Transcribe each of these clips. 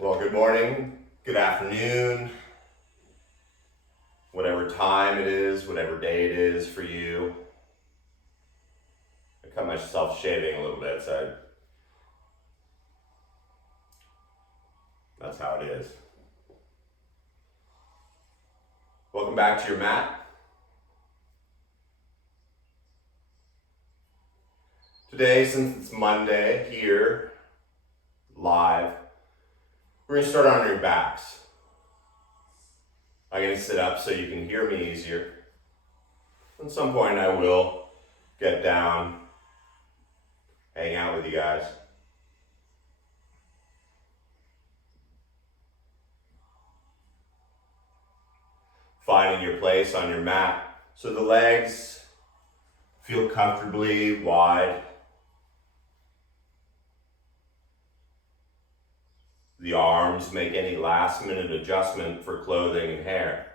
Well, good morning, good afternoon, whatever time it is, whatever day it is for you. I cut myself shaving a little bit, so that's how it is. Welcome back to your mat. Today, since it's Monday here, live, we're going to start on your backs. I'm going to sit up so you can hear me easier. At some point I will get down, hang out with you guys. Finding your place on your mat so the legs feel comfortably wide. The arms make any last minute adjustment for clothing and hair.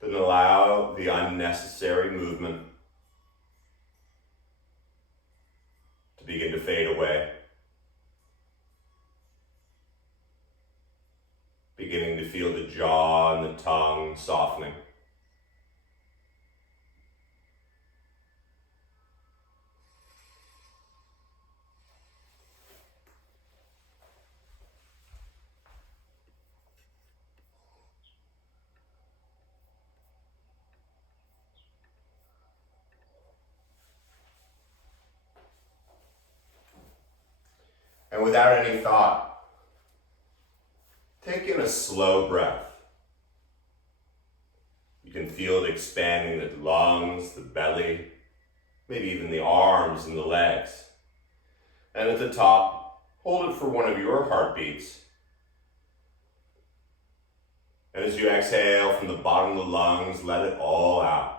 Then allow the unnecessary movement to begin to fade away. Beginning to feel the jaw and the tongue softening. And without any thought, take in a slow breath. You can feel it expanding the lungs, the belly, maybe even the arms and the legs. And at the top, hold it for one of your heartbeats. And as you exhale from the bottom of the lungs, let it all out.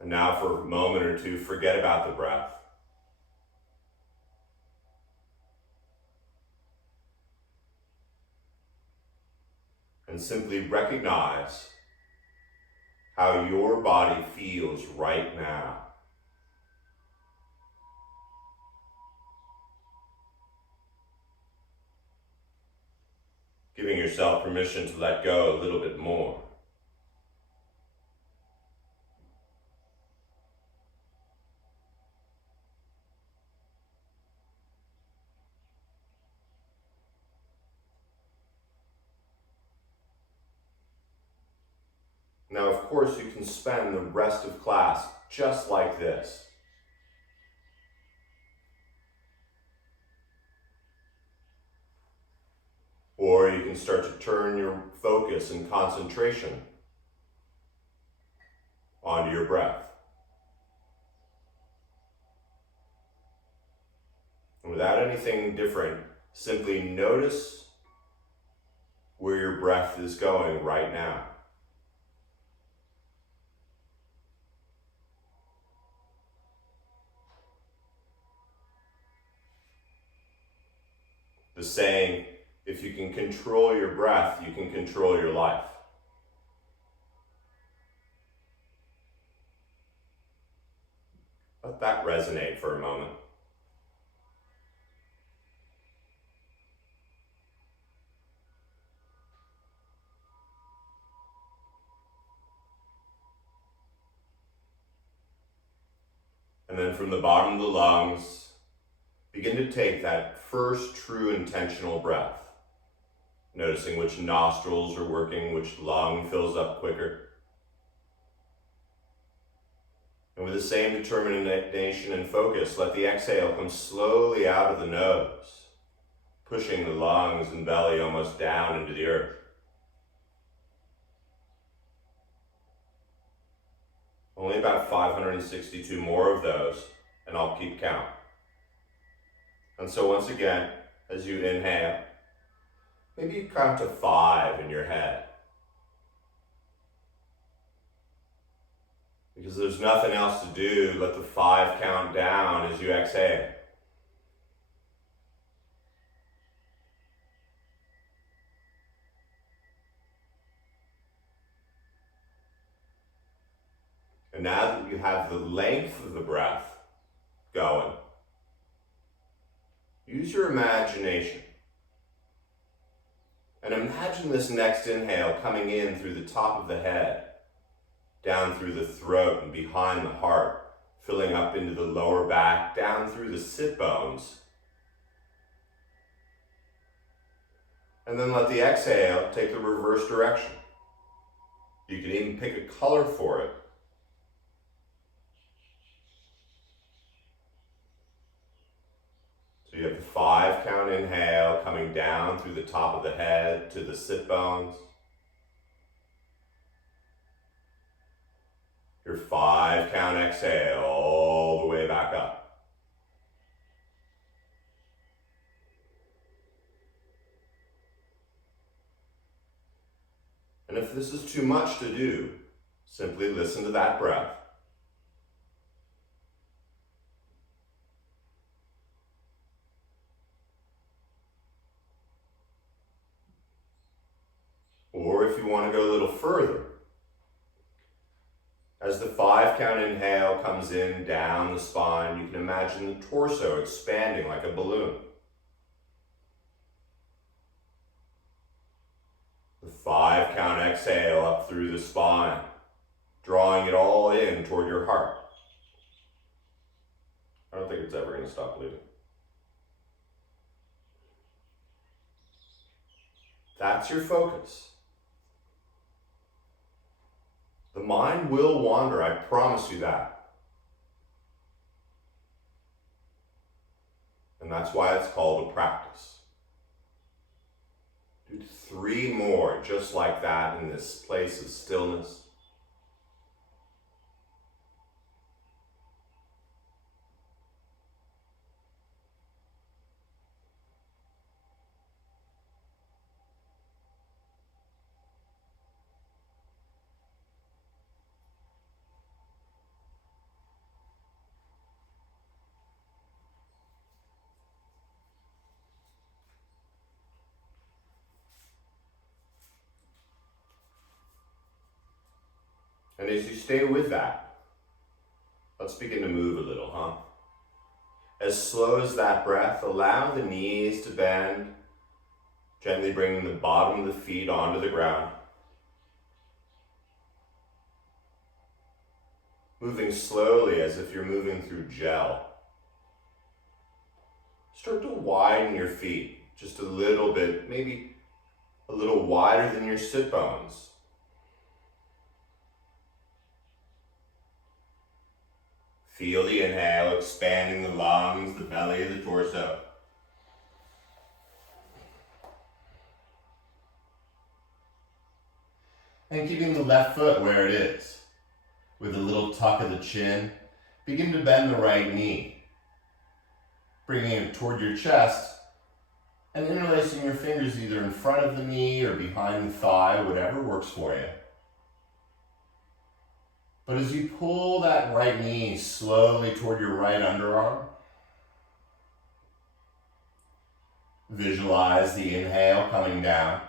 And now for a moment or two, forget about the breath. And simply recognize how your body feels right now. Giving yourself permission to let go a little bit more. Now, of course, you can spend the rest of class just like this. Or you can start to turn your focus and concentration onto your breath. And without anything different, simply notice where your breath is going right now. The saying, if you can control your breath, you can control your life. Let that resonate for a moment. And then from the bottom of the lungs, begin to take that first true intentional breath. Noticing which nostrils are working, which lung fills up quicker. And with the same determination and focus, let the exhale come slowly out of the nose, pushing the lungs and belly almost down into the earth. Only about 562 more of those, and I'll keep count. And so once again, as you inhale, maybe you count to 5 in your head. Because there's nothing else to do, let the 5 count down as you exhale. you have the length of the breath going, use your imagination. And imagine this next inhale coming in through the top of the head, down through the throat and behind the heart, filling up into the lower back, down through the sit bones. And then let the exhale take the reverse direction. You can even pick a color for it. So you have the 5 count inhale coming down through the top of the head to the sit bones. Your 5 count exhale all the way back up. And if this is too much to do, simply listen to that breath. Or if you want to go a little further, as the 5 count inhale comes in down the spine, you can imagine the torso expanding like a balloon. The 5 count exhale up through the spine, drawing it all in toward your heart. I don't think it's ever going to stop bleeding. That's your focus. The mind will wander, I promise you that. And that's why it's called a practice. Do 3 more just like that in this place of stillness. And as you stay with that, let's begin to move a little, huh? As slow as that breath, allow the knees to bend, gently bringing the bottom of the feet onto the ground. Moving slowly as if you're moving through gel. Start to widen your feet just a little bit, maybe a little wider than your sit bones. Feel the inhale, expanding the lungs, the belly, the torso. And keeping the left foot where it is. With a little tuck of the chin, begin to bend the right knee. Bringing it toward your chest and interlacing your fingers either in front of the knee or behind the thigh, whatever works for you. But as you pull that right knee slowly toward your right underarm, visualize the inhale coming down,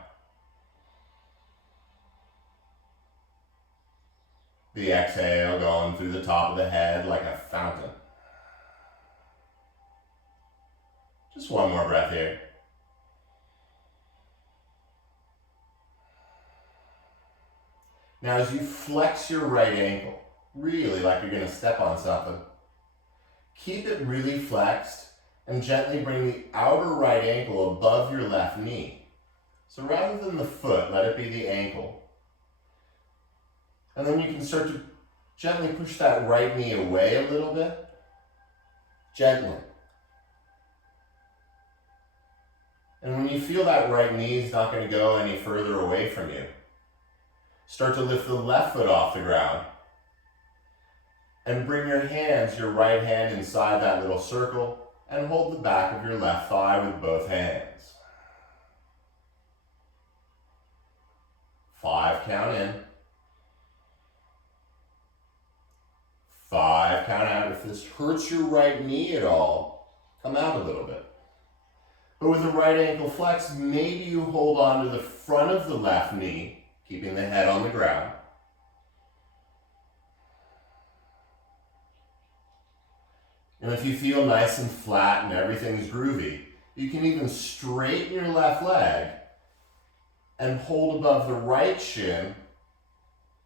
the exhale going through the top of the head like a fountain. Just one more breath here. Now as you flex your right ankle, really like you're going to step on something, keep it really flexed and gently bring the outer right ankle above your left knee. So rather than the foot, let it be the ankle. And then you can start to gently push that right knee away a little bit. Gently. And when you feel that right knee is not going to go any further away from you, start to lift the left foot off the ground and bring your hands, your right hand inside that little circle and hold the back of your left thigh with both hands. 5 count in. 5 count out. If this hurts your right knee at all, come out a little bit. But with the right ankle flexed, maybe you hold on to the front of the left knee, keeping the head on the ground. And if you feel nice and flat and everything's groovy, you can even straighten your left leg and hold above the right shin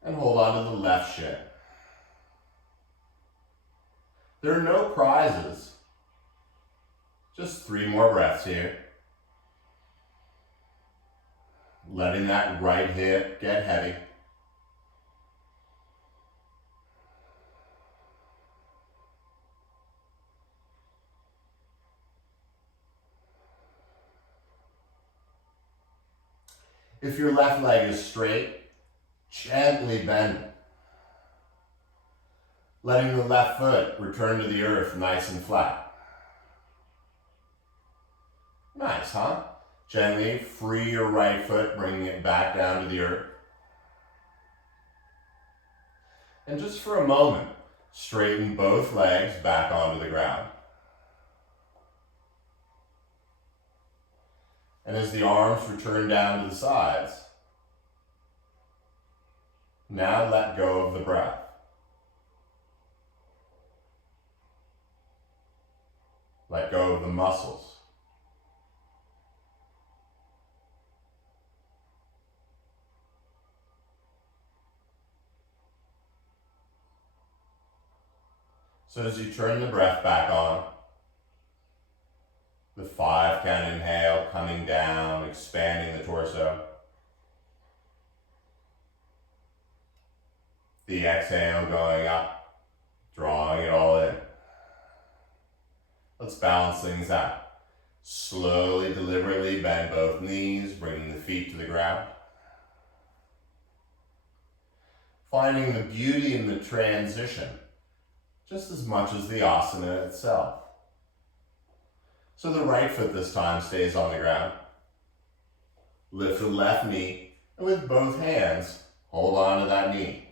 and hold onto the left shin. There are no prizes. Just 3 more breaths here. Letting that right hip get heavy. If your left leg is straight, gently bend it. Letting the left foot return to the earth nice and flat. Nice, huh? Gently free your right foot, bringing it back down to the earth. And just for a moment, straighten both legs back onto the ground. And as the arms return down to the sides, now let go of the breath. Let go of the muscles. So as you turn the breath back on, the 5 count inhale coming down, expanding the torso. The exhale going up, drawing it all in. Let's balance things out. Slowly, deliberately bend both knees, bringing the feet to the ground. Finding the beauty in the transition, just as much as the asana itself. So the right foot this time stays on the ground. Lift the left knee, and with both hands, hold on to that knee.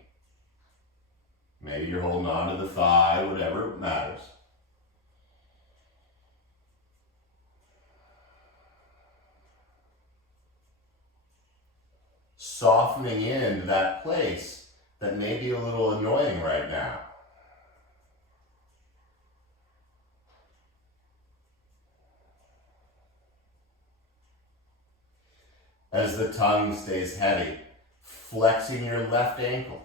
Maybe you're holding on to the thigh, whatever matters. Softening into that place that may be a little annoying right now. As the tongue stays heavy, flexing your left ankle.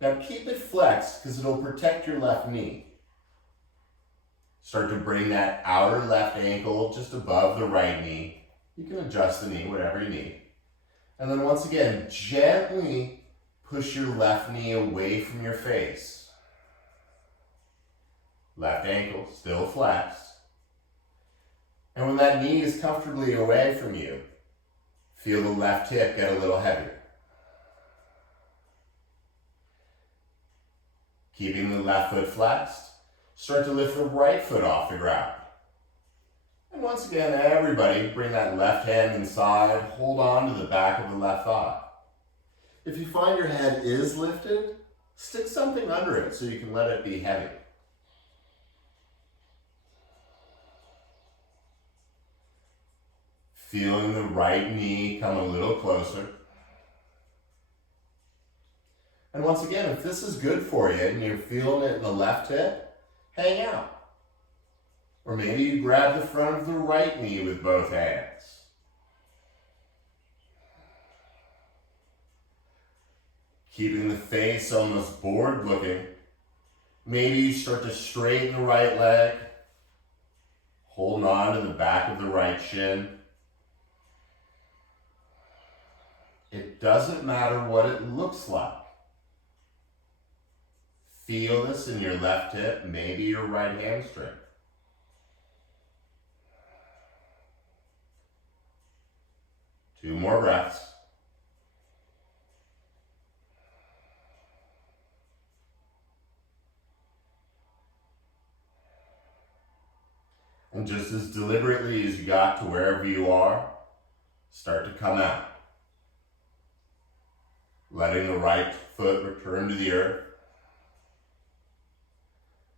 Now keep it flexed because it'll protect your left knee. Start to bring that outer left ankle just above the right knee. You can adjust the knee, whatever you need. And then once again, gently push your left knee away from your face. Left ankle still flexed. And when that knee is comfortably away from you, feel the left hip get a little heavier. Keeping the left foot flexed, start to lift the right foot off the ground. And once again, everybody, bring that left hand inside, hold on to the back of the left thigh. If you find your head is lifted, stick something under it so you can let it be heavy. Feeling the right knee come a little closer. And once again, if this is good for you and you're feeling it in the left hip, hang out. Or maybe you grab the front of the right knee with both hands. Keeping the face almost bored looking. Maybe you start to straighten the right leg, holding on to the back of the right shin. It doesn't matter what it looks like. Feel this in your left hip, maybe your right hamstring. Two more breaths. And just as deliberately as you got to wherever you are, start to come out. Letting the right foot return to the earth.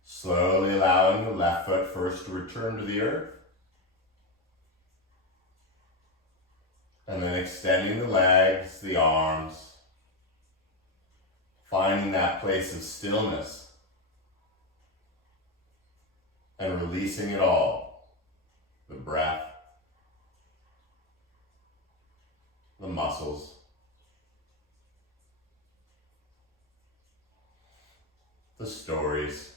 Slowly allowing the left foot first to return to the earth. And then extending the legs, the arms. Finding that place of stillness. and releasing it all. The breath, the muscles, the stories.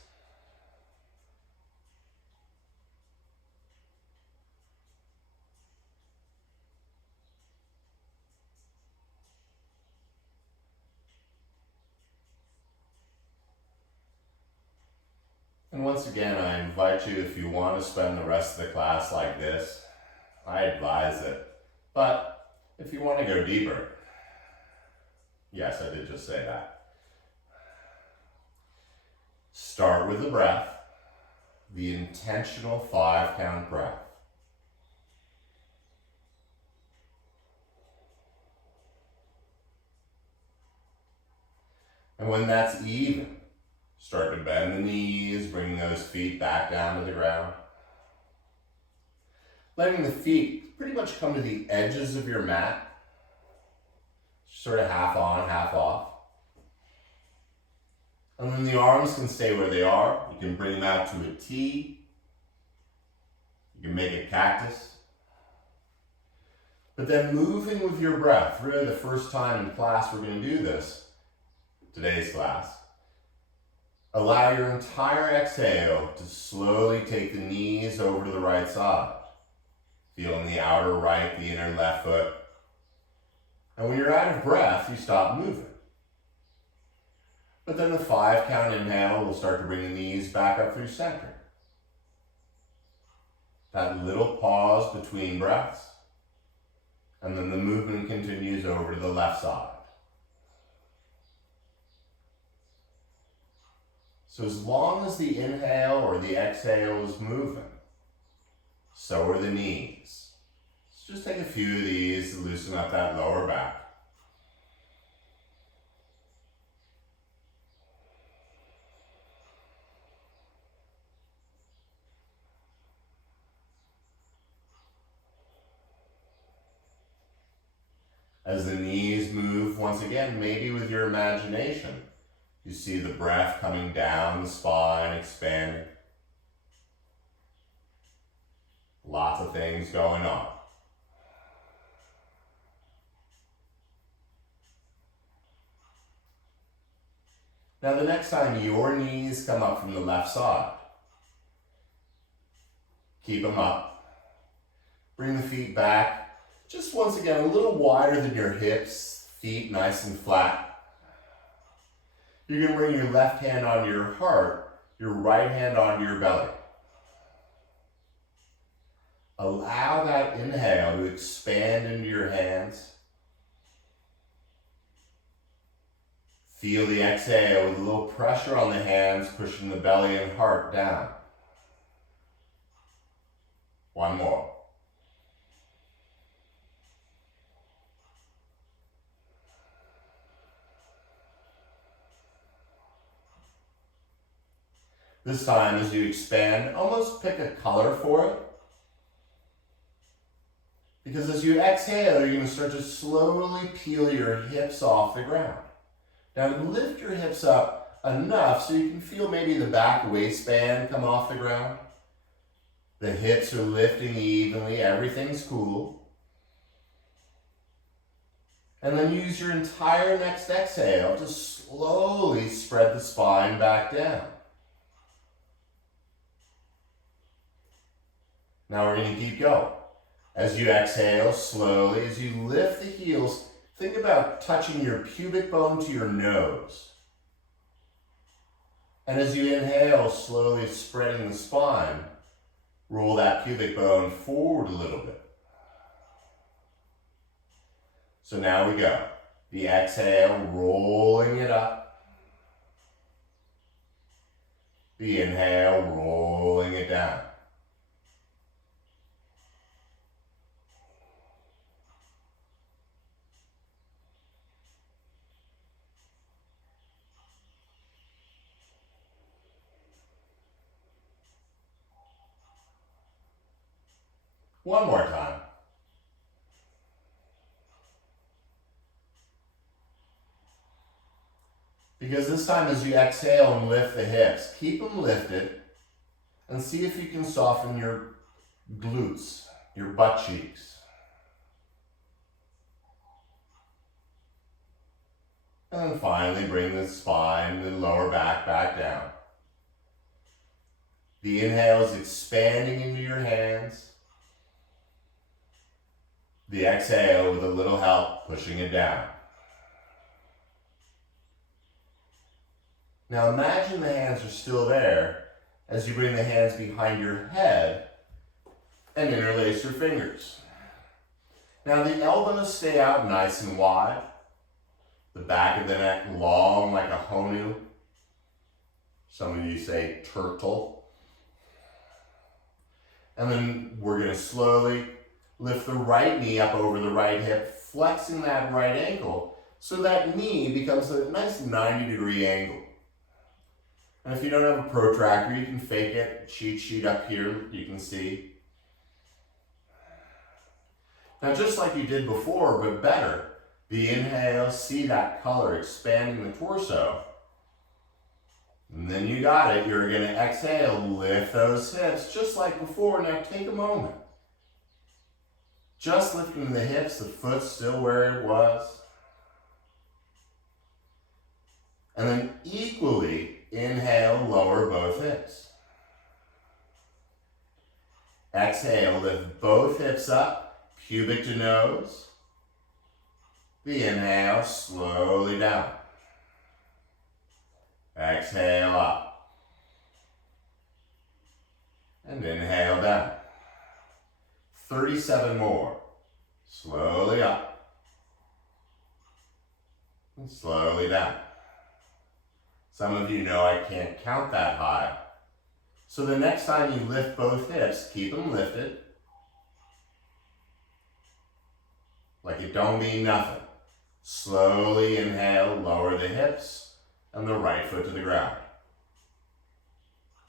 And once again, I invite you, if you want to spend the rest of the class like this, I advise it. But if you want to go deeper, yes, I did just say that. Start with the breath, the intentional 5-count breath. And when that's even, start to bend the knees, bring those feet back down to the ground. Letting the feet pretty much come to the edges of your mat, sort of half on, half off. And then the arms can stay where they are. You can bring them out to a T. You can make a cactus. But then moving with your breath, really the first time in class we're going to do this, today's class. Allow your entire exhale to slowly take the knees over to the right side. Feeling the outer right, the inner left foot. And when you're out of breath, you stop moving. But then the 5-count inhale will start to bring the knees back up through center. That little pause between breaths. And then the movement continues over to the left side. So as long as the inhale or the exhale is moving, so are the knees. So just take a few of these to loosen up that lower back. As the knees move, once again, maybe with your imagination, you see the breath coming down the spine, expanding. Lots of things going on. Now the next time your knees come up from the left side, keep them up. Bring the feet back. Just once again, a little wider than your hips, feet nice and flat. You're going to bring your left hand onto your heart, your right hand onto your belly. Allow that inhale to expand into your hands. Feel the exhale with a little pressure on the hands, pushing the belly and heart down. One more. This time, as you expand, almost pick a color for it. Because as you exhale, you're going to start to slowly peel your hips off the ground. Now lift your hips up enough so you can feel maybe the back waistband come off the ground. The hips are lifting evenly, everything's cool. And then use your entire next exhale to slowly spread the spine back down. Now we're going to keep going. As you exhale slowly, as you lift the heels, think about touching your pubic bone to your nose. And as you inhale, slowly spreading the spine, roll that pubic bone forward a little bit. So now we go. The exhale, rolling it up. The inhale, rolling it down. One more time. Because this time as you exhale and lift the hips, keep them lifted, And see if you can soften your glutes, your butt cheeks. And then finally bring the spine and lower back down. The inhale is expanding into your hands. The exhale, with a little help, pushing it down. Now imagine the hands are still there as you bring the hands behind your head and interlace your fingers. Now the elbows stay out nice and wide. The back of the neck long like a honu. Some of you say turtle. And then we're going to slowly lift the right knee up over the right hip, flexing that right ankle so that knee becomes a nice 90-degree angle. And if you don't have a protractor, you can fake it. Cheat sheet up here, you can see. Now just like you did before, but better, the inhale, see that color expanding the torso. And then you got it. You're going to exhale, lift those hips just like before. Now take a moment. Just lifting the hips, the foot's still where it was. And then equally, inhale, lower both hips. Exhale, lift both hips up, pubic to nose. The inhale, slowly down. Exhale up. And inhale down. 37 more. Slowly up. And slowly down. Some of you know I can't count that high. So the next time you lift both hips, keep them lifted. Like it don't mean nothing. Slowly inhale, lower the hips, and the right foot to the ground.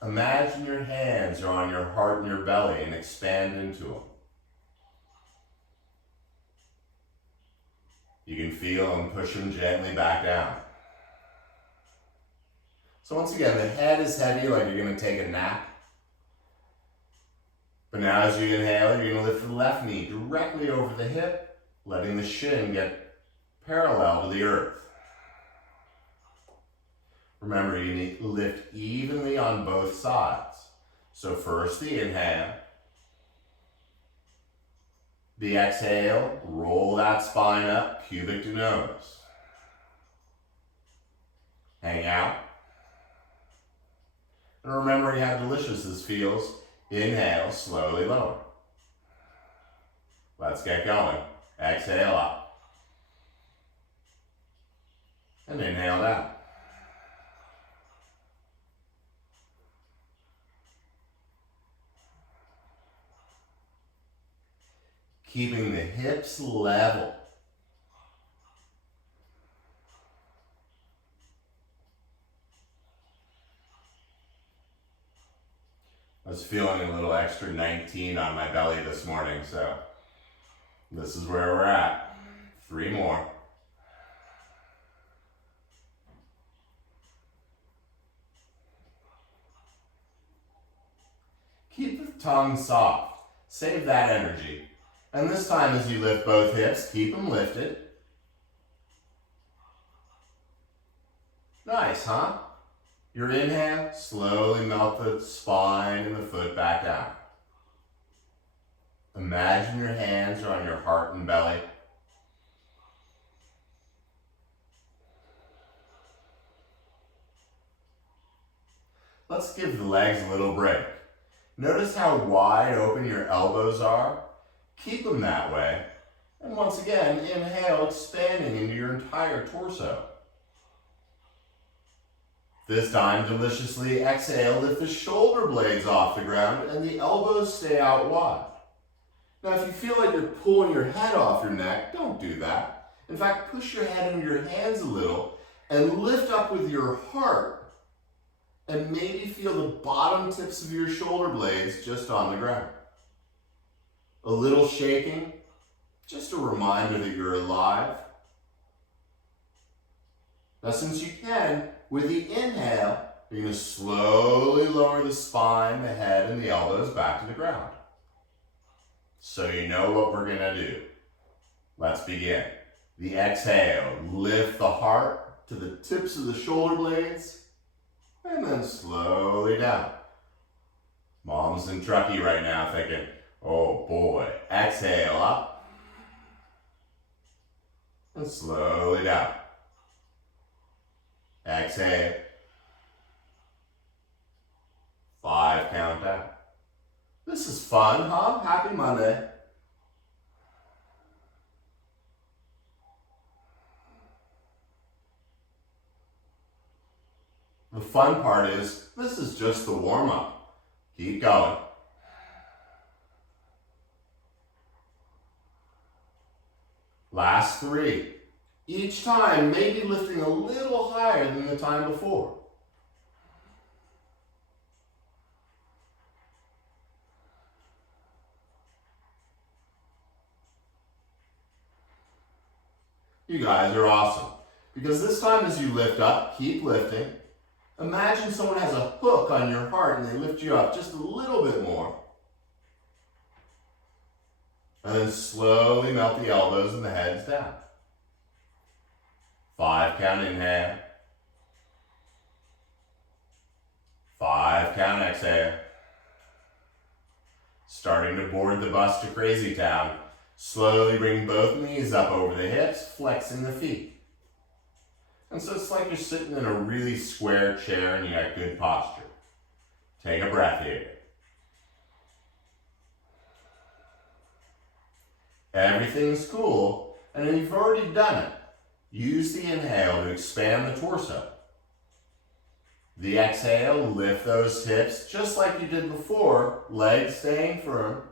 Imagine your hands are on your heart and your belly and expand into them. You can feel them, push them gently back down. So once again, the head is heavy like you're going to take a nap. But now as you inhale, you're going to lift the left knee directly over the hip, letting the shin get parallel to the earth. Remember, you need to lift evenly on both sides. So first the inhale. The exhale, roll that spine up, pubic to nose. Hang out. And remembering how delicious this feels, inhale, slowly lower. Let's get going. Exhale up. And inhale down. Keeping the hips level. I was feeling a little extra 19 on my belly this morning, so this is where we're at. 3 more. Keep the tongue soft. Save that energy. And this time as you lift both hips, keep them lifted. Nice, huh? Your inhale, slowly melt the spine and the foot back down. Imagine your hands are on your heart and belly. Let's give the legs a little break. Notice how wide open your elbows are. Keep them that way. And once again, inhale, expanding into your entire torso. This time, deliciously exhale, lift the shoulder blades off the ground and the elbows stay out wide. Now, if you feel like you're pulling your head off your neck, don't do that. In fact, push your head into your hands a little and lift up with your heart and maybe feel the bottom tips of your shoulder blades just on the ground. A little shaking, just a reminder that you're alive. Now, since you can, with the inhale, You're going to slowly lower the spine, the head, and the elbows back to the ground. So you know what we're going to do. Let's begin. The exhale, lift the heart to the tips of the shoulder blades, and then slowly down. Mom's in Truckee right now thinking, oh boy. Exhale up, and slowly down. Exhale. 5 count down. This is fun, huh? Happy Monday. The fun part is, this is just the warm-up. Keep going. Last 3. Each time, maybe lifting a little higher than the time before. You guys are awesome. Because this time as you lift up, keep lifting. Imagine someone has a hook on your heart and they lift you up just a little bit more. And then slowly melt the elbows and the heads down. 5 count inhale. 5 count exhale. Starting to board the bus to Crazy Town. Slowly bring both knees up over the hips, flexing the feet. And so it's like you're sitting in a really square chair and you got good posture. Take a breath here. Everything's cool, and you've already done it. Use the inhale to expand the torso. The exhale, lift those hips just like you did before, legs staying firm.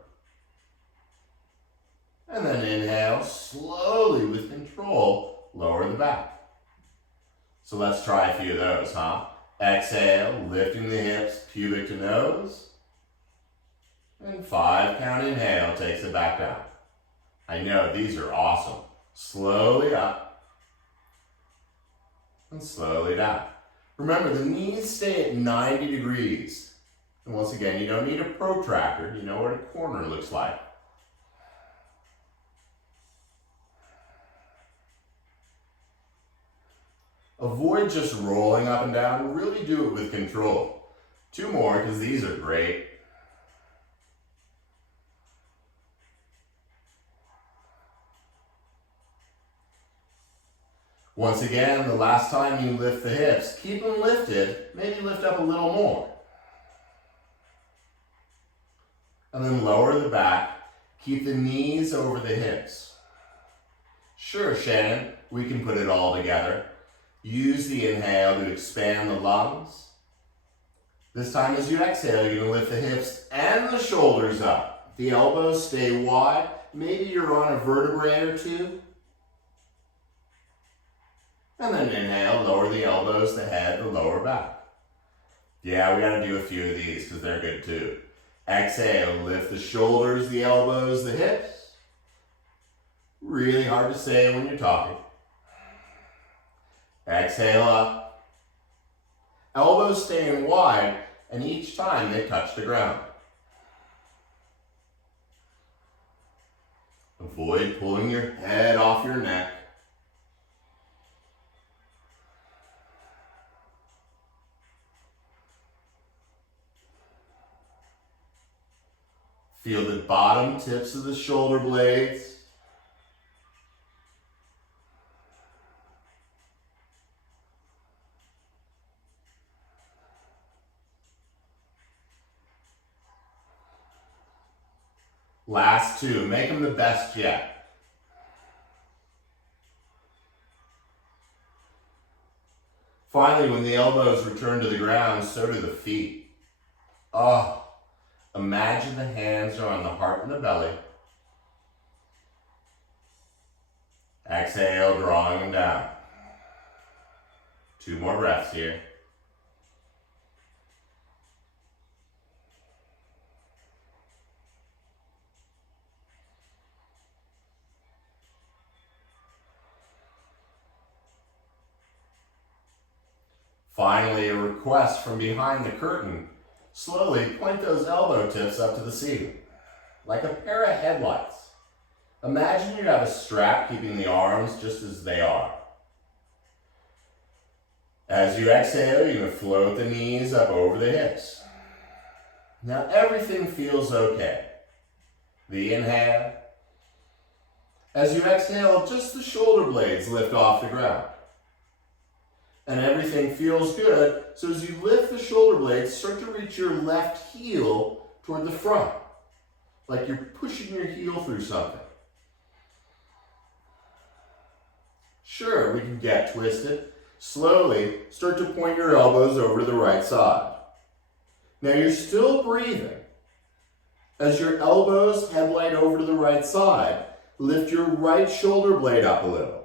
And then inhale, slowly with control, lower the back. So let's try a few of those, huh? Exhale, lifting the hips, pubic to nose. And 5 count inhale takes it back down. I know, these are awesome. Slowly up. And slowly down. Remember, the knees stay at 90 degrees. And once again, you don't need a protractor. You know what a corner looks like. Avoid just rolling up and down. Really do it with control. 2 more, because these are great. Once again, the last time you lift the hips, keep them lifted. Maybe lift up a little more. And then lower the back. Keep the knees over the hips. Sure, Shannon, we can put it all together. Use the inhale to expand the lungs. This time as you exhale, you're going to lift the hips and the shoulders up. The elbows stay wide. Maybe you're on a vertebrae or 2. And then inhale, lower the elbows, the head, the lower back. Yeah, we got to do a few of these because they're good too. Exhale, lift the shoulders, the elbows, the hips. Really hard to say when you're talking. Exhale up. Elbows staying wide, and each time they touch the ground. Avoid pulling your head off your neck. Feel the bottom tips of the shoulder blades. Last 2, make them the best yet. Finally, when the elbows return to the ground, so do the feet. Oh, imagine the hands are on the heart and the belly. Exhale, drawing them down. 2 more breaths here. Finally, a request from behind the curtain. Slowly point those elbow tips up to the ceiling, like a pair of headlights. Imagine you have a strap keeping the arms just as they are. As you exhale, you're going to float the knees up over the hips. Now everything feels okay. The inhale. As you exhale, just the shoulder blades lift off the ground. And everything feels good, so as you lift the shoulder blades, start to reach your left heel toward the front, like you're pushing your heel through something. Sure, we can get twisted. Slowly, start to point your elbows over to the right side. Now you're still breathing. As your elbows headlight over to the right side, lift your right shoulder blade up a little.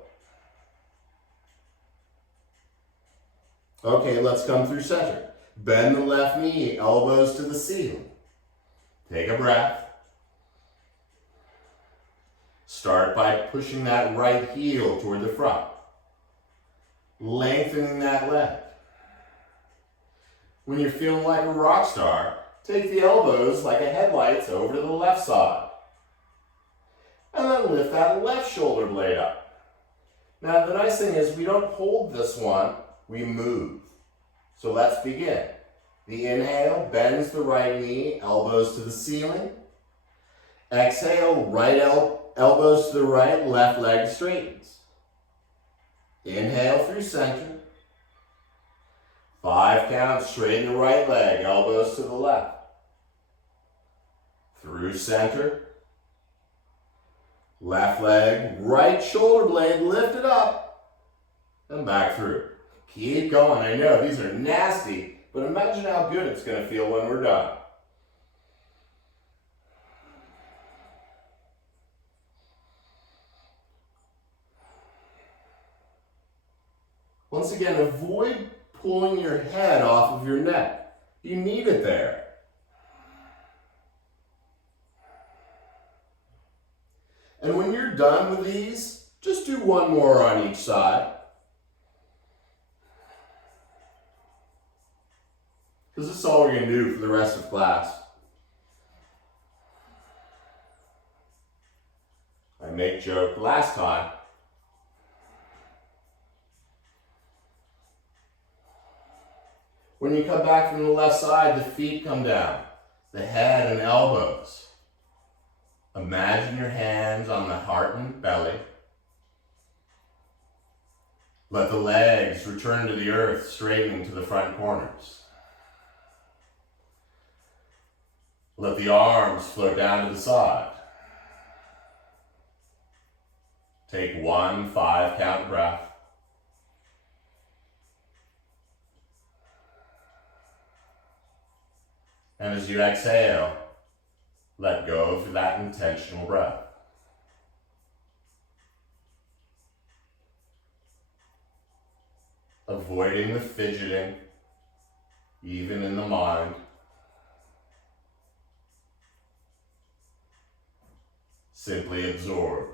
Okay, let's come through center. Bend the left knee, elbows to the ceiling. Take a breath. Start by pushing that right heel toward the front. Lengthening that leg. When you're feeling like a rock star, take the elbows like a headlights over to the left side. And then lift that left shoulder blade up. Now the nice thing is we don't hold this one, we move. So let's begin. The inhale bends the right knee, elbows to the ceiling. Exhale, right elbows to the right, left leg straightens. Inhale through center. 5 counts, straighten the right leg, elbows to the left. Through center. Left leg, right shoulder blade lifted up. And back through. Keep going. I know these are nasty, but imagine how good it's going to feel when we're done. Once again, avoid pulling your head off of your neck. You need it there. And when you're done with these, just do one more on each side. Because this is all we're going to do for the rest of class. I make joke last time. When you come back from the left side, the feet come down, the head and elbows. Imagine your hands on the heart and belly. Let the legs return to the earth, straightening to the front corners. Let the arms float down to the side. Take 1 5-count breath. And as you exhale, let go for that intentional breath. Avoiding the fidgeting, even in the mind. Simply absorb.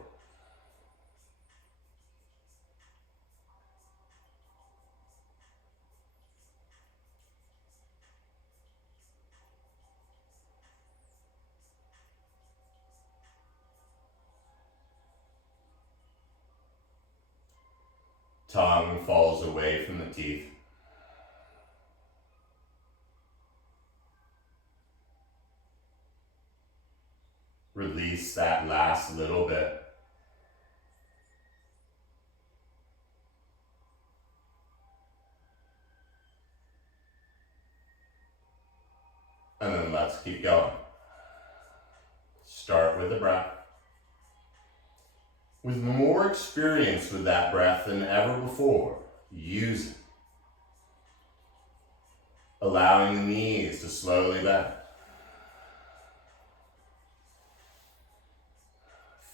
Tongue falls away from the teeth. Release that last little bit. And then let's keep going. Start with the breath. With more experience with that breath than ever before, use it. Allowing the knees to slowly bend.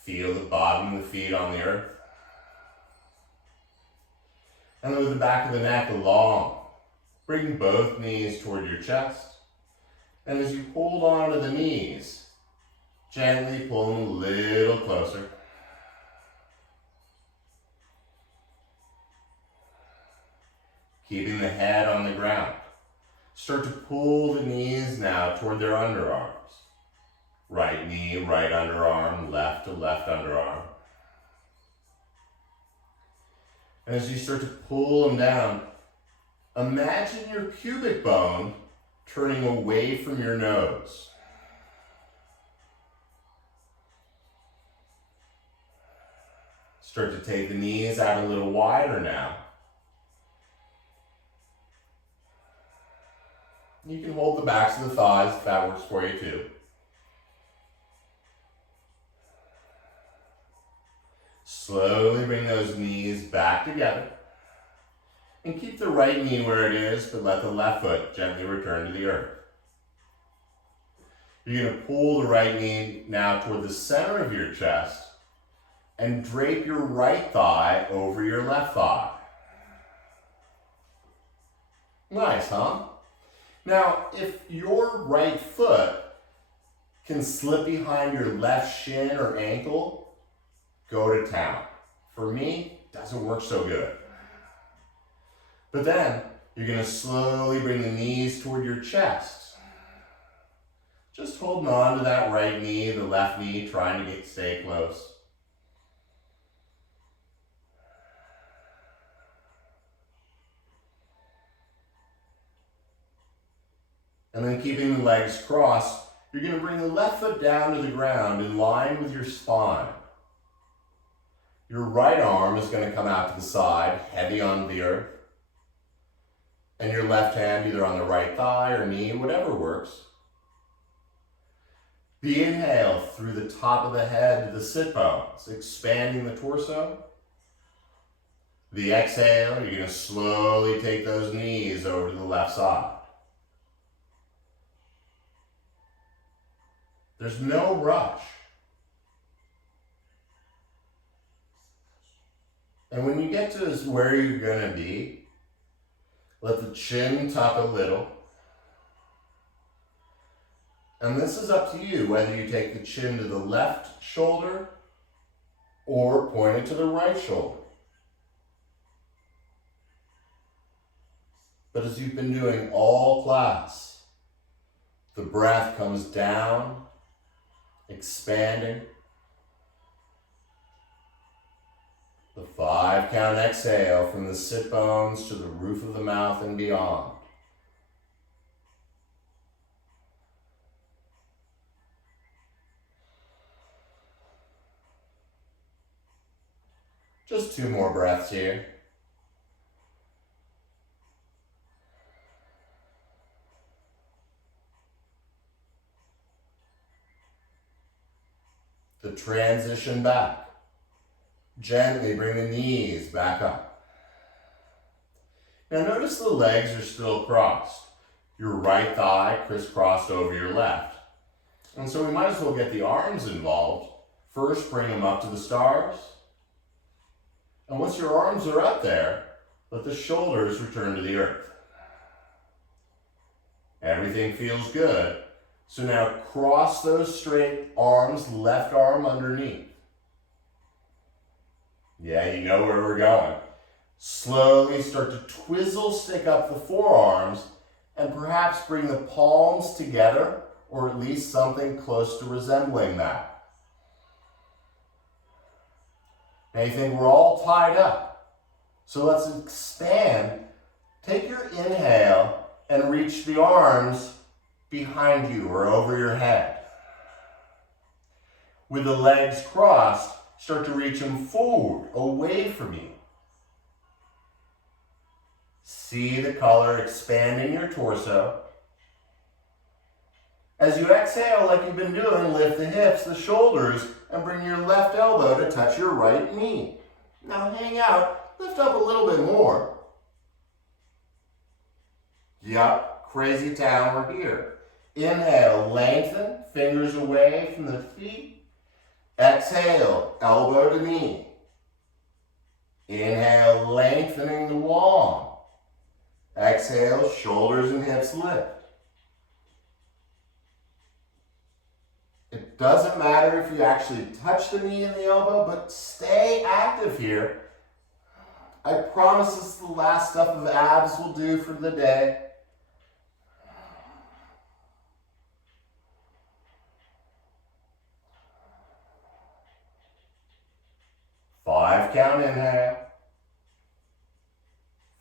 Feel the bottom of the feet on the earth. And with the back of the neck long, bring both knees toward your chest. And as you hold on to the knees, gently pull them a little closer. Keeping the head on Start to pull the knees now toward their underarms. Right knee, right underarm, left to left underarm. And as you start to pull them down, imagine your pubic bone turning away from your nose. Start to take the knees out a little wider now. You can hold the backs of the thighs if that works for you too. Slowly bring those knees back together. And keep the right knee where it is, but let the left foot gently return to the earth. You're going to pull the right knee now toward the center of your chest and drape your right thigh over your left thigh. Nice, huh? Now, if your right foot can slip behind your left shin or ankle, go to town. For me, it doesn't work so good. But then, you're going to slowly bring the knees toward your chest. Just holding on to that right knee, the left knee, trying to stay close. And then keeping the legs crossed, you're going to bring the left foot down to the ground in line with your spine. Your right arm is going to come out to the side, heavy on the earth. And your left hand either on the right thigh or knee, whatever works. The inhale through the top of the head to the sit bones, expanding the torso. The exhale, you're going to slowly take those knees over to the left side. There's no rush. And when you get to where you're going to be, let the chin tuck a little. And this is up to you, whether you take the chin to the left shoulder or point it to the right shoulder. But as you've been doing all class, the breath comes down, expanding. The 5-count exhale from the sit bones to the roof of the mouth and beyond. Just 2 more breaths here. The transition back. Gently bring the knees back up. Now notice the legs are still crossed. Your right thigh crisscrossed over your left. And so we might as well get the arms involved. First, bring them up to the stars. And once your arms are up there, let the shoulders return to the earth. Everything feels good. So now cross those straight arms, left arm underneath. Yeah, you know where we're going. Slowly start to twizzle, stick up the forearms, and perhaps bring the palms together, or at least something close to resembling that. Now you think we're all tied up. So let's expand. Take your inhale and reach the arms behind you or over your head. With the legs crossed, start to reach them forward, away from you. See the color expanding your torso. As you exhale, like you've been doing, lift the hips, the shoulders, and bring your left elbow to touch your right knee. Now hang out, lift up a little bit more. Yup, crazy town, we're here. Inhale, lengthen, fingers away from the feet. Exhale, elbow to knee. Inhale, lengthening the wall. Exhale, shoulders and hips lift. It doesn't matter if you actually touch the knee and the elbow, but stay active here. I promise this is the last stuff of abs we'll do for the day. count inhale.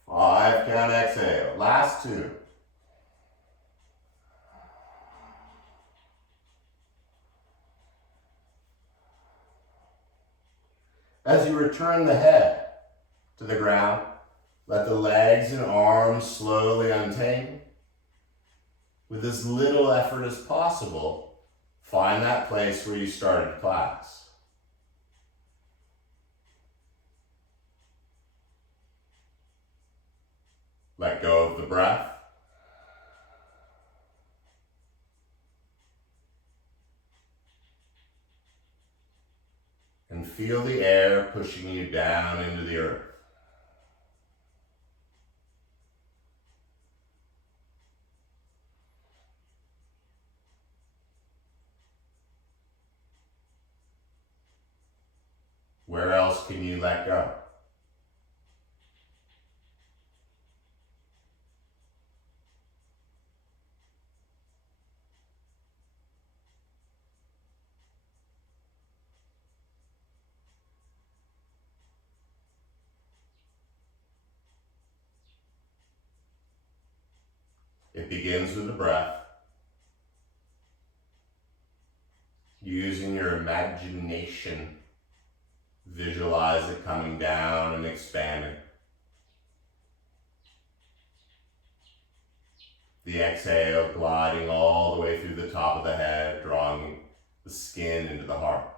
5 count exhale. Last 2. As you return the head to the ground, let the legs and arms slowly untangle. With as little effort as possible, find that place where you started class. Let go of the breath. And feel the air pushing you down into the earth. Where else can you let go? It begins with the breath. Using your imagination, visualize it coming down and expanding. The exhale gliding all the way through the top of the head, drawing the skin into the heart.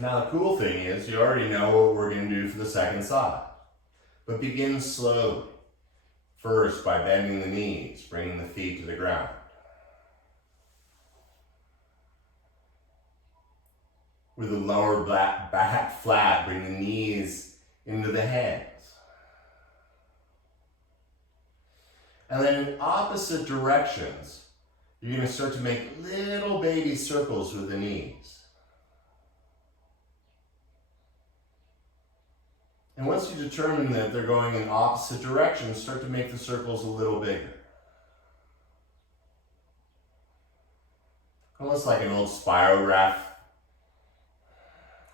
Now the cool thing is you already know what we're going to do for the second side, but begin slowly. First by bending the knees, bringing the feet to the ground. With the lower back flat, bring the knees into the hands. And then in opposite directions, you're going to start to make little baby circles with the knees. And once you determine that they're going in opposite directions, start to make the circles a little bigger. Almost like an old spirograph.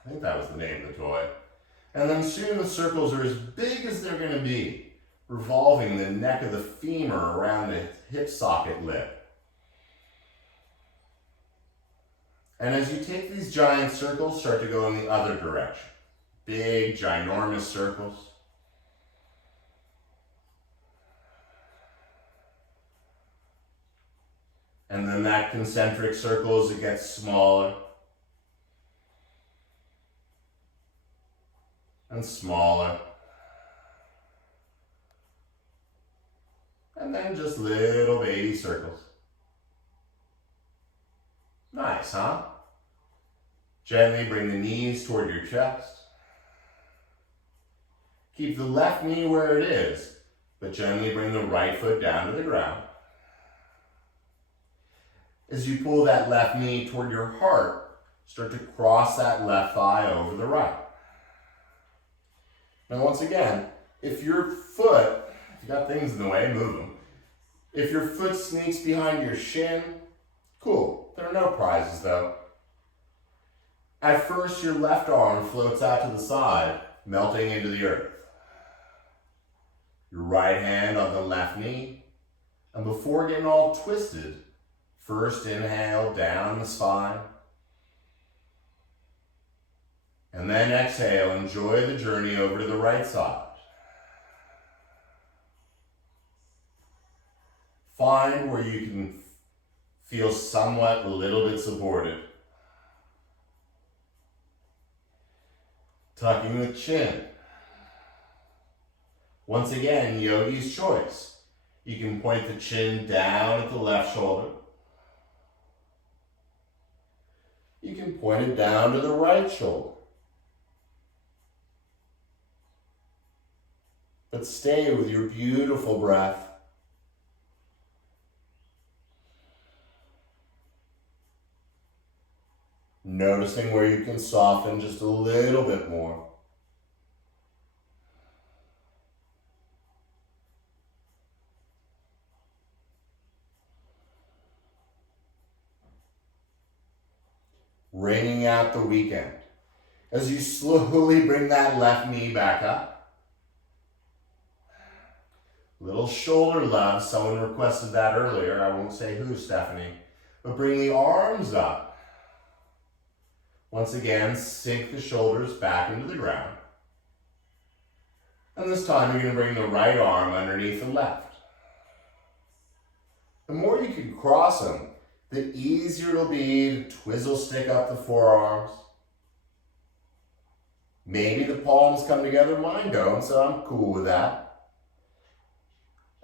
I think that was the name of the toy. And then soon the circles are as big as they're going to be, revolving the neck of the femur around the hip socket lip. And as you take these giant circles, start to go in the other direction. Big, ginormous circles. And then that concentric circle as it gets smaller. And smaller. And then just little baby circles. Nice, huh? Gently bring the knees toward your chest. Keep the left knee where it is, but gently bring the right foot down to the ground. As you pull that left knee toward your heart, start to cross that left thigh over the right. Now once again, if your foot, if you got things in the way, move them. If your foot sneaks behind your shin, cool. There are no prizes though. At first, your left arm floats out to the side, melting into the earth. Your right hand on the left knee. And before getting all twisted, first inhale down the spine. And then exhale, enjoy the journey over to the right side. Find where you can feel somewhat a little bit supported. Tucking the chin. Once again, yogi's choice. You can point the chin down at the left shoulder. You can point it down to the right shoulder. But stay with your beautiful breath. Noticing where you can soften just a little bit more. ringing out the weekend. As you slowly bring that left knee back up. Little shoulder love, someone requested that earlier. I won't say who, Stephanie. But bring the arms up. Once again, sink the shoulders back into the ground. And this time you're going to bring the right arm underneath the left. The more you can cross them, the easier it'll be to twizzle stick up the forearms. Maybe the palms come together, mine don't, so I'm cool with that.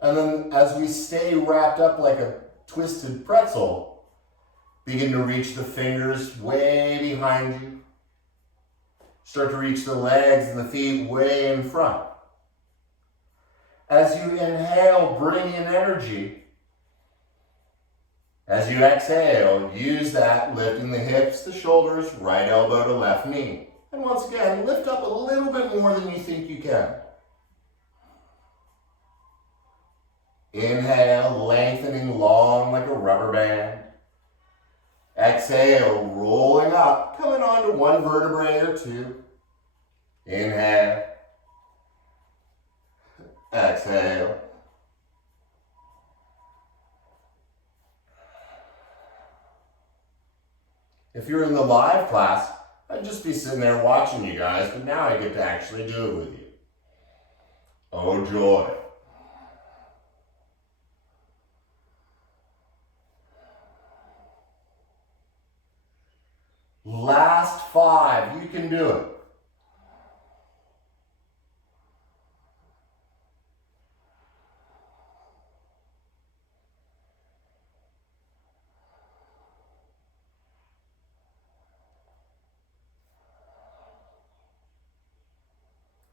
And then as we stay wrapped up like a twisted pretzel, begin to reach the fingers way behind you. Start to reach the legs and the feet way in front. As you inhale, bring in energy. As you exhale, use that, lifting the hips, the shoulders, right elbow to left knee. And once again, lift up a little bit more than you think you can. Inhale, lengthening long like a rubber band. Exhale, rolling up, coming onto one vertebrae or two. Inhale. Exhale. If you're in the live class, I'd just be sitting there watching you guys, but now I get to actually do it with you. Oh, joy. Last 5, you can do it.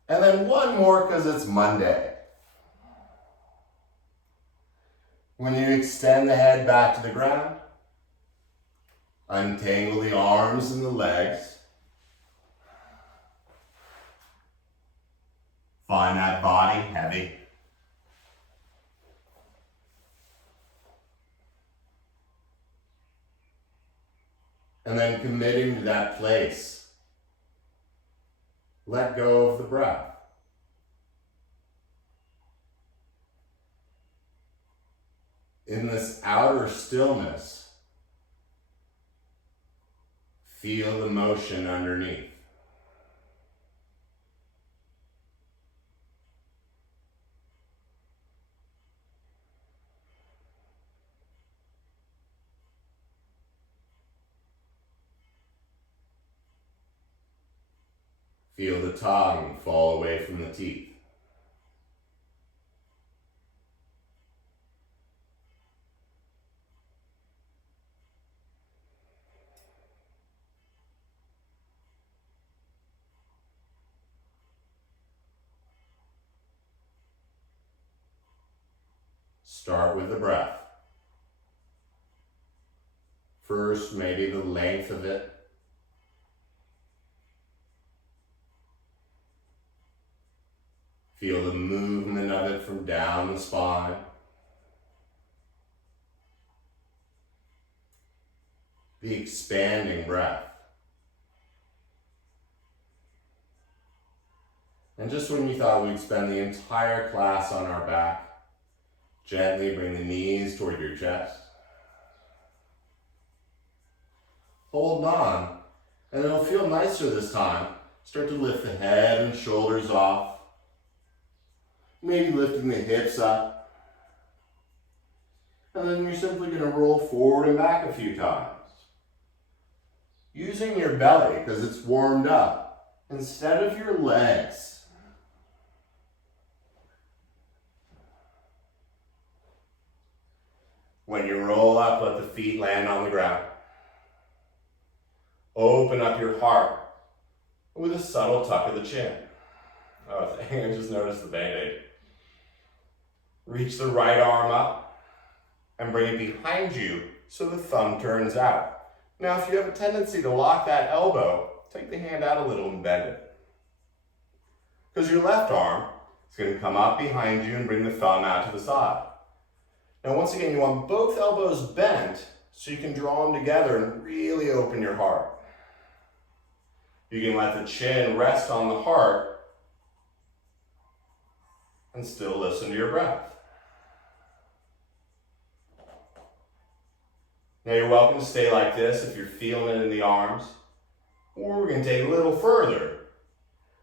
And then one more because it's Monday. When you extend the head back to the ground, untangle the arms and the legs. Find that body heavy. And then committing to that place. Let go of the breath. In this outer stillness, feel the motion underneath. Feel the tongue fall away from the teeth. Start with the breath. First, maybe the length of it. Feel the movement of it from down the spine. The expanding breath. And just when you thought we'd spend the entire class on our back, gently bring the knees toward your chest. Hold on, and it'll feel nicer this time. Start to lift the head and shoulders off. Maybe lifting the hips up. And then you're simply going to roll forward and back a few times. Using your belly because it's warmed up instead of your legs. When you roll up, let the feet land on the ground. Open up your heart with a subtle tuck of the chin. Oh, I just noticed the Band-Aid. Reach the right arm up and bring it behind you so the thumb turns out. Now, if you have a tendency to lock that elbow, take the hand out a little and bend it. Because your left arm is going to come up behind you and bring the thumb out to the side. Now, once again, you want both elbows bent so you can draw them together and really open your heart. You can let the chin rest on the heart and still listen to your breath. Now you're welcome to stay like this if you're feeling it in the arms, or we're going to take it a little further.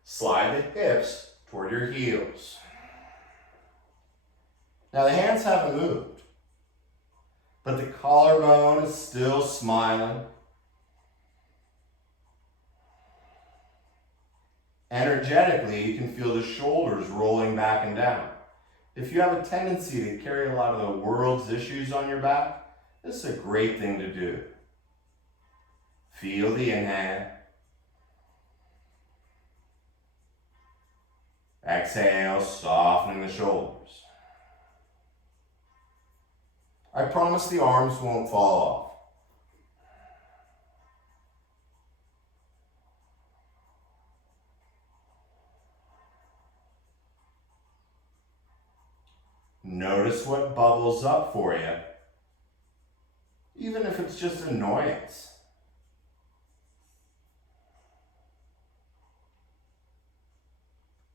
Slide the hips toward your heels. Now the hands haven't moved, but the collarbone is still smiling. Energetically, you can feel the shoulders rolling back and down. If you have a tendency to carry a lot of the world's issues on your back, this is a great thing to do. Feel the inhale. Exhale, softening the shoulders. I promise the arms won't fall off. Notice what bubbles up for you, even if it's just annoyance.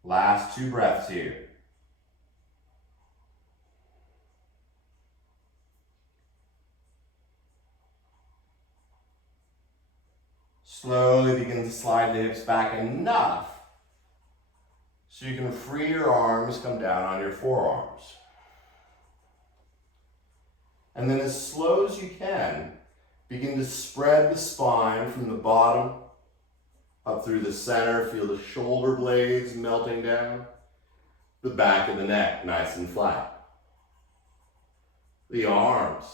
Last 2 breaths here. Slowly begin to slide the hips back enough so you can free your arms, come down on your forearms. And then as slow as you can, begin to spread the spine from the bottom up through the center. Feel the shoulder blades melting down. The back of the neck nice and flat. The arms,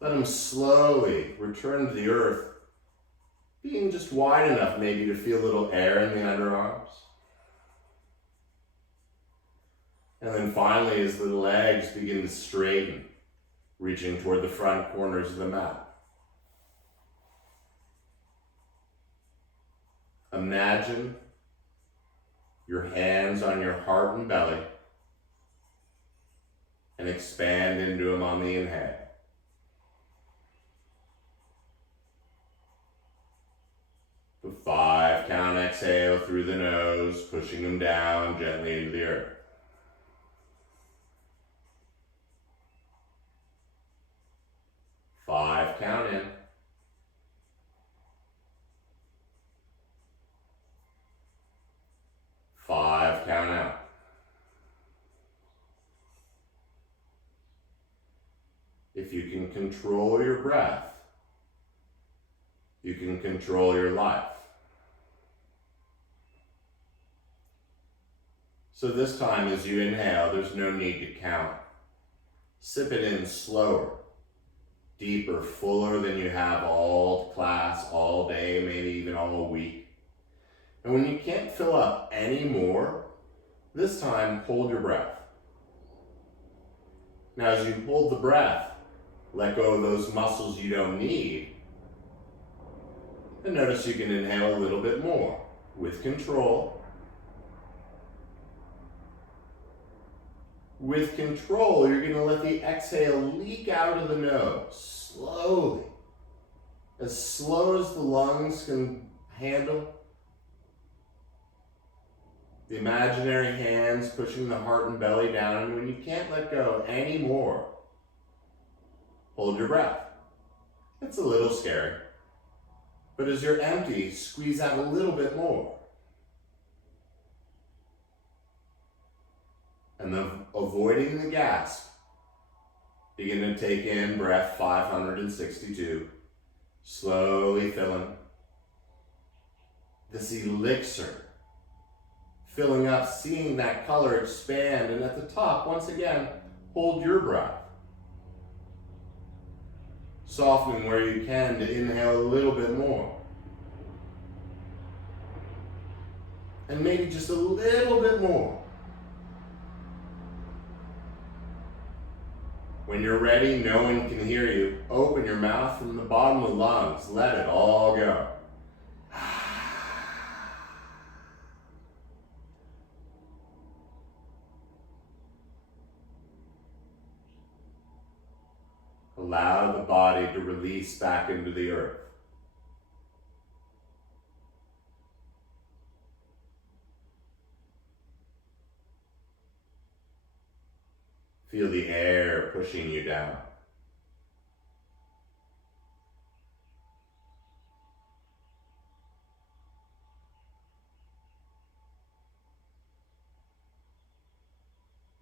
let them slowly return to the earth, being just wide enough maybe to feel a little air in the underarms. And then finally, as the legs begin to straighten, reaching toward the front corners of the mat. Imagine your hands on your heart and belly and expand into them on the inhale. The 5 count exhale through the nose, pushing them down gently into the earth. 5 count in. 5 count out. If you can control your breath, you can control your life. So this time as you inhale, there's no need to count. Sip it in slower, deeper, fuller than you have all class, all day, maybe even all week. And when you can't fill up any more, this time hold your breath. Now as you hold the breath, let go of those muscles you don't need. And notice you can inhale a little bit more with control. With control, you're going to let the exhale leak out of the nose, slowly. As slow as the lungs can handle. The imaginary hands pushing the heart and belly down, and when you can't let go anymore, hold your breath. It's a little scary, but as you're empty, squeeze out a little bit more. And then avoiding the gasp, begin to take in breath 562, slowly filling. This elixir, filling up, seeing that color expand, and at the top, once again, hold your breath. Softening where you can to inhale a little bit more. And maybe just a little bit more. When you're ready, no one can hear you. Open your mouth from the bottom of the lungs. Let it all go. Allow the body to release back into the earth. air pushing you down.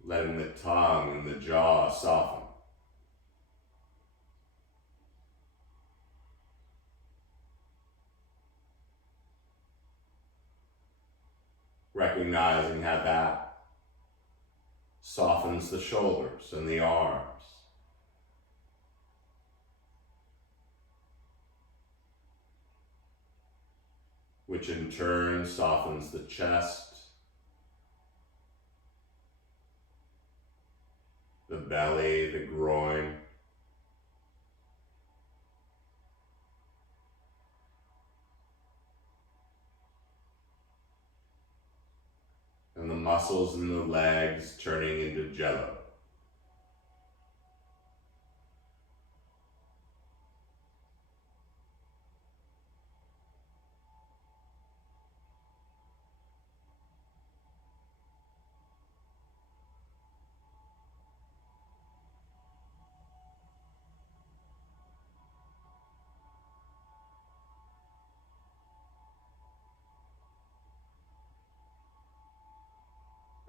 Letting the tongue and the jaw soften. Recognizing how that softens the shoulders and the arms. Which in turn softens the chest, the belly, the groin, and the muscles in the legs turning into jello.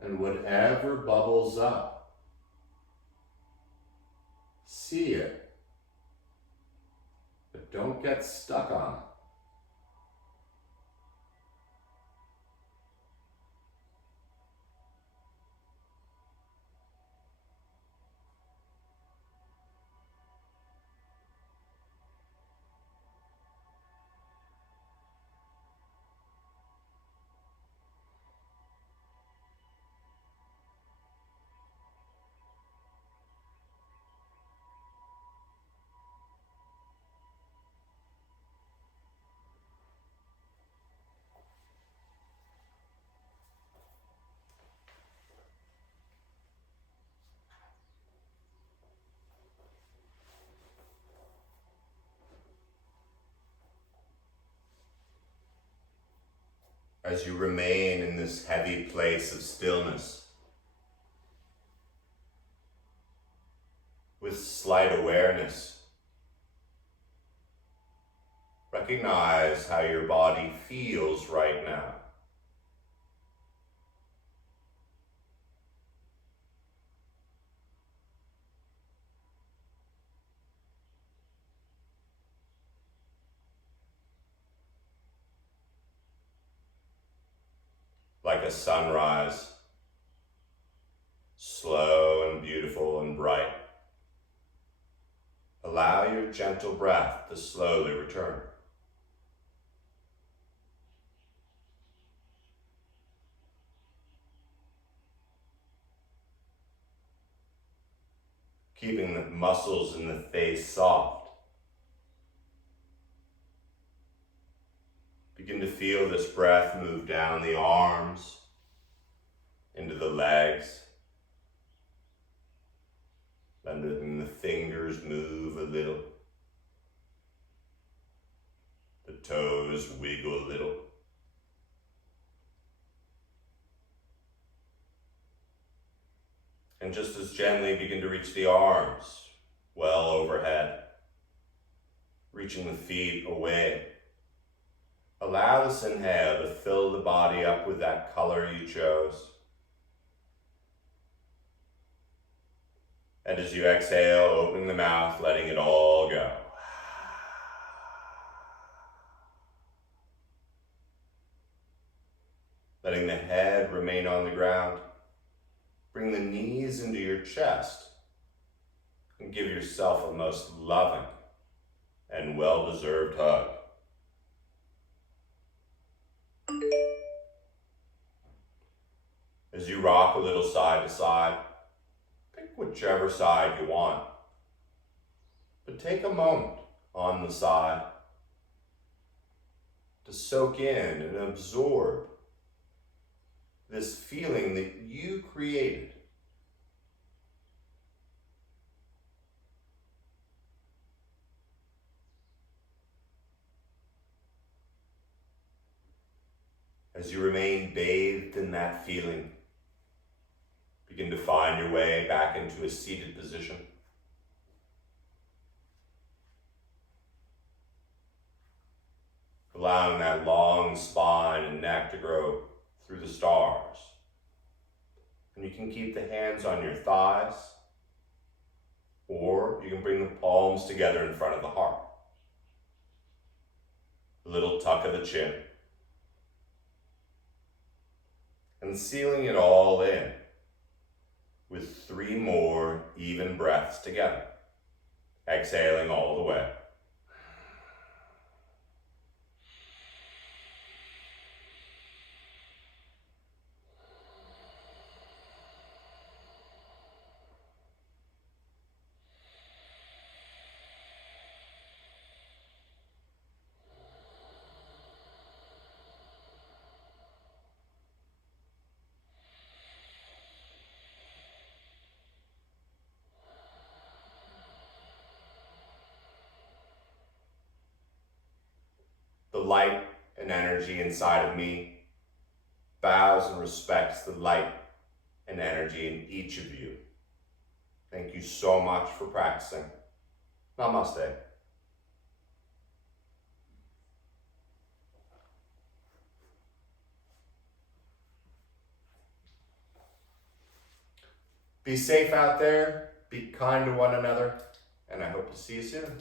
And whatever bubbles up, see it, but don't get stuck on it. As you remain in this heavy place of stillness, with slight awareness, recognize how your body feels right now. Like a sunrise, slow and beautiful and bright. Allow your gentle breath to slowly return. Keeping the muscles in the face soft. Begin to feel this breath move down the arms, into the legs. Letting the fingers move a little. The toes wiggle a little. And just as gently begin to reach the arms well overhead, reaching the feet away. Allow this inhale to fill the body up with that color you chose. And as you exhale, opening the mouth, letting it all go. Letting the head remain on the ground. Bring the knees into your chest and give yourself a most loving and well-deserved hug. As you rock a little side to side, pick whichever side you want, but take a moment on the side to soak in and absorb this feeling that you created. As you remain bathed in that feeling, Begin to find your way back into a seated position. Allowing that long spine and neck to grow through the stars. And you can keep the hands on your thighs, or you can bring the palms together in front of the heart. A little tuck of the chin. And sealing it all in with 3 more even breaths together. Exhaling all the way. The light and energy inside of me bows and respects the light and energy in each of you. Thank you so much for practicing. Namaste. Be safe out there, be kind to one another, and I hope to see you soon.